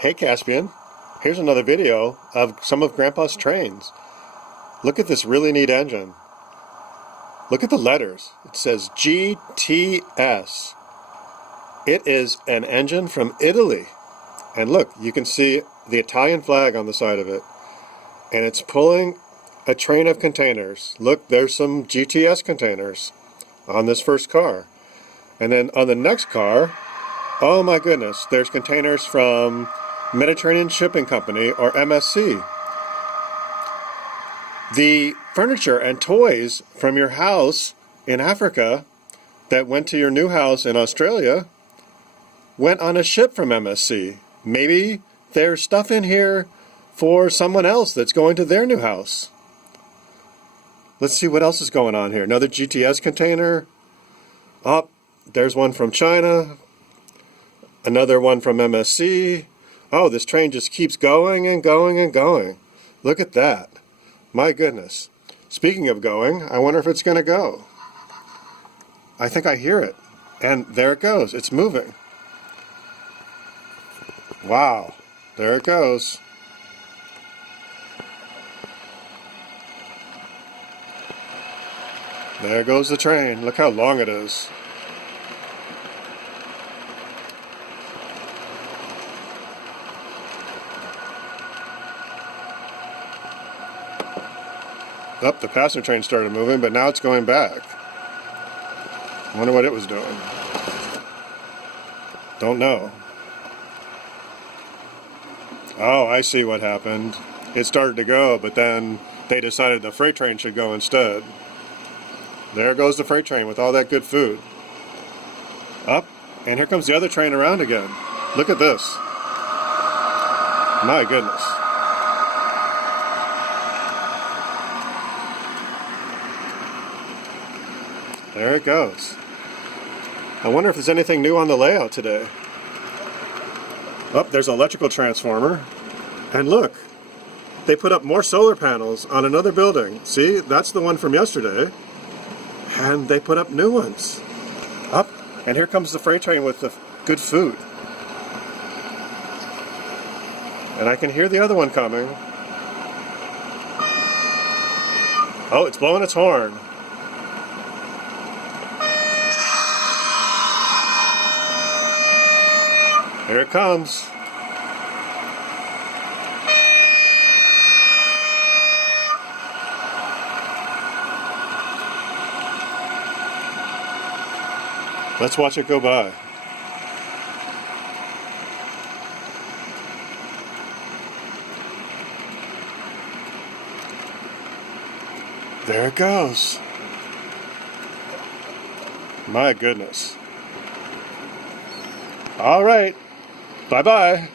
Hey Caspian, here's another video of some of Grandpa's trains. Look at this really neat engine. Look at the letters. It says GTS. It is an engine from Italy. And look, you can see the Italian flag on the side of it. And it's pulling a train of containers. Look, there's some GTS containers on this first car. And then on the next car, oh my goodness, there's containers from Mediterranean Shipping Company, or MSC. The furniture and toys from your house in Africa that went to your new house in Australia went on a ship from MSC. Maybe there's stuff in here for someone else that's going to their new house. Let's see what else is going on here. Another GTS container. Oh, there's one from China. Another one from MSC. Oh, this train just keeps going and going and going. Look at that. My goodness. Speaking of going, I wonder if it's going to go. I think I hear it. And there it goes. It's moving. Wow. There it goes. There goes the train. Look how long it is. Oh, the passenger train started moving, but now it's going back. I wonder what it was doing. Don't know. Oh, I see what happened. It started to go, but then they decided the freight train should go instead. There goes the freight train with all that good food. Up, and here comes the other train around again. Look at this. My goodness. There it goes. I wonder if there's anything new on the layout today. Oh, there's an electrical transformer. And look, they put up more solar panels on another building. See, that's the one from yesterday. And they put up new ones. Up, and here comes the freight train with the good food. And I can hear the other one coming. Oh, it's blowing its horn. Here it comes. Let's watch it go by. There it goes. My goodness. All right. Bye-bye.